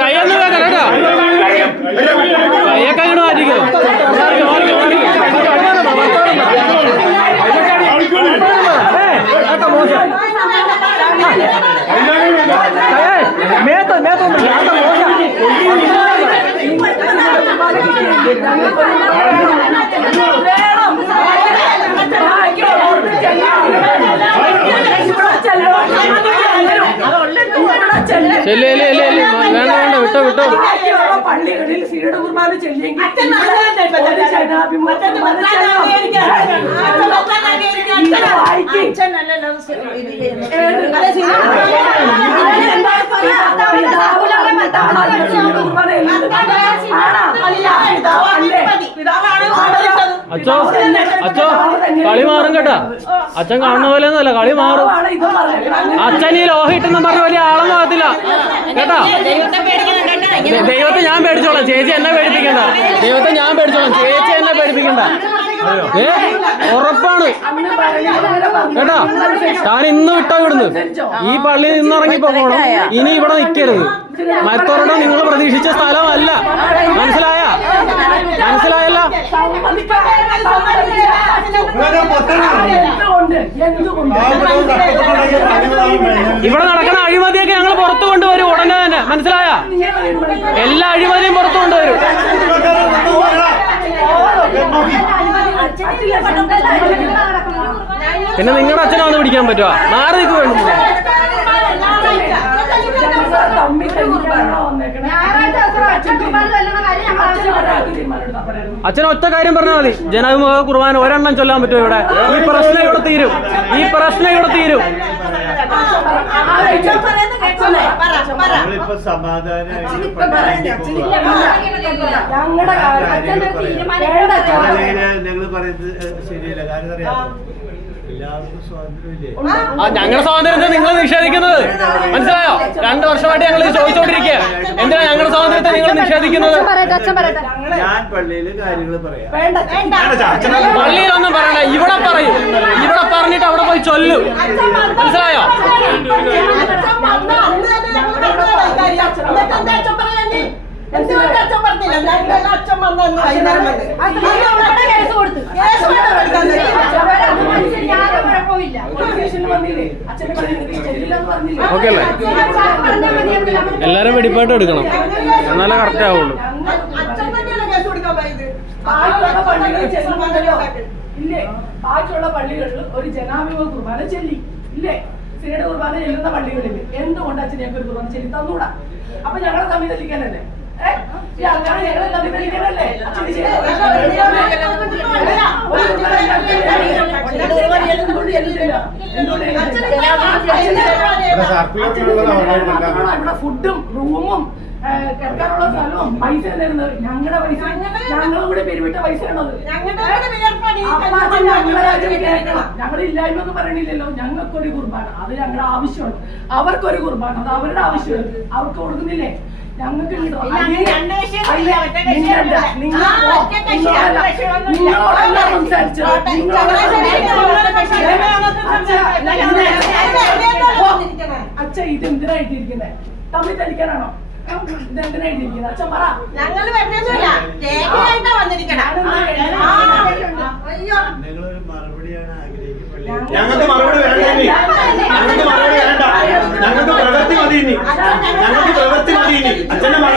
കയ്യൊന്നും വെക്കണം കേട്ടോ, കയ്യൊക്കെ ഇങ്ങോട്ട് മാറ്റിക്കോ. വേണ്ട വിട്ടോ വിട്ടോ. പള്ളികളിൽ സീഡ് കുർബാന ചെല്ലിയെങ്കിൽ അച്ഛോ അച്ഛോ കളി മാറും കേട്ടാ. അച്ഛൻ കാണുന്ന പോലെ ഒന്നുമല്ല, കളി മാറും. അച്ഛൻ ഈ ലോഹിട്ടെന്ന് പറഞ്ഞ വലിയ ആളൊന്നും ആകത്തില്ല കേട്ടാ. ദൈവത്തെ ഞാൻ പേടിച്ചോളാം, ചേച്ചി എന്നെ പേടിപ്പിക്കണ്ട. ദൈവത്തെ ഞാൻ പേടിച്ചോളാം, ചേച്ചി എന്നെ പേടിപ്പിക്കണ്ട. ഉറപ്പാണ് കേട്ടാ. താൻ ഇന്ന് വിട്ടോ ഇവിടുന്ന്, ഈ പള്ളിയിൽ നിന്നിറങ്ങിപ്പോ പോകണം. ഇനി ഇവിടെ നിൽക്കരുത്. മറ്റൊരുടെ നിങ്ങൾ പ്രതീക്ഷിച്ച സ്ഥലമല്ല. മനസ്സിലായ? മനസ്സിലായല്ല? ഇവിടെ നടക്കുന്ന അഴിമതിയൊക്കെ ഞങ്ങൾ പുറത്തു കൊണ്ടുവരും ഉടനെ തന്നെ. മനസ്സിലായ? എല്ലാ അഴിമതിയും പുറത്തു കൊണ്ടുവരും. പിന്നെ നിങ്ങളുടെ അച്ഛനെ വന്ന് പിടിക്കാൻ പറ്റുമോ? മാറി നിൽക്കുക വേണം. അച്ഛൻ ഒറ്റ കാര്യം പറഞ്ഞാൽ മതി, ജനാഭിമുഖ കുർബാന ഒരെണ്ണം ചൊല്ലാൻ പറ്റുമോ ഇവിടെ? ഈ പ്രശ്നം ഇവിടെ തീരും, ഈ പ്രശ്നം ഇവിടെ തീരും. ഞങ്ങള് പറയുന്നത് ശരിയല്ല. കാരണം അറിയാമോ, എല്ലാവർക്കും സ്വാതന്ത്ര്യമില്ലേ? ഞങ്ങളുടെ സ്വാതന്ത്ര്യത്തെ നിങ്ങൾ നിഷേധിക്കുന്നത്. മനസ്സിലായോ? 2 വർഷമായിട്ട് ഞങ്ങൾ ചോദിച്ചോണ്ടിരിക്കുക, എന്തിനാ ഞങ്ങളുടെ സ്വാതന്ത്ര്യത്തെ നിങ്ങൾ നിഷേധിക്കുന്നത്? ഞാൻ പള്ളിയില് കാര്യങ്ങൾ പറയാം. പള്ളിയിലൊന്നും പറയണ്ട, ഇവിടെ പറയും. ഇവിടെ പറഞ്ഞിട്ട് അവിടെ പോയി ചൊല്ലും. മനസ്സിലായോ? ഓക്കെ അല്ലേ? എല്ലാരും വെടിപ്പായിട്ട് എടുക്കണം, എന്നാലേ കറക്റ്റ് ആവുള്ളൂ. ഇല്ലേ? ബാക്കിയുള്ള പള്ളികളിൽ ഒരു ജനാഭിമുഖ കുർബാന ചെല്ലി ഇല്ലേ? സീഡ് കുർബാന ചെല്ലുന്ന പള്ളികളിൽ എന്തുകൊണ്ട് അച്ഛൻ ഞങ്ങൾക്ക് ഒരു കുർബാന ചെല്ലി തന്നൂടാ? അപ്പൊ ഞങ്ങളെ തമ്മിൽ തെളിക്കാനല്ലേ? ഞങ്ങളെ തമ്മിൽ തെളിക്കാനല്ലേ? ഇവിടെ ഫുഡും റൂമും കിടക്കാനുള്ള സ്ഥലവും പൈസ തരുന്നത് ഞങ്ങളുടെ പൈസ, ഞങ്ങളും കൂടെ പെരുവിട്ട പൈസയാണത്. ഞങ്ങളില്ലായ്മ എന്ന് പറയണില്ലല്ലോ. ഞങ്ങൾക്കൊരു കുർബാന, അത് ഞങ്ങളുടെ ആവശ്യമാണ്. അവർക്കൊരു കുർബാന, അത് അവരുടെ ആവശ്യമാണ്. അവർക്ക് കൊടുക്കുന്നില്ലേ? ഞങ്ങൾക്ക് അച്ഛ ഇതെന്തിനായിട്ടിരിക്കുന്നത്? തമ്മിൽ തലിക്കാനാണോ? ഇതെന്തിനായിട്ടിരിക്കുന്നത്? അച്ഛൻ പറ. ഞങ്ങളൊരു മറുപടിയാണ് ആഗ്രഹിക്കുന്നത്. ഞങ്ങൾക്ക് മറുപടി വേണ്ട, ഞങ്ങൾക്ക് മറുപടി വേണ്ട, ഞങ്ങൾക്ക് പ്രവൃത്തി മതി. ഞങ്ങൾക്ക് പ്രവൃത്തി മതി. അച്ഛന്റെ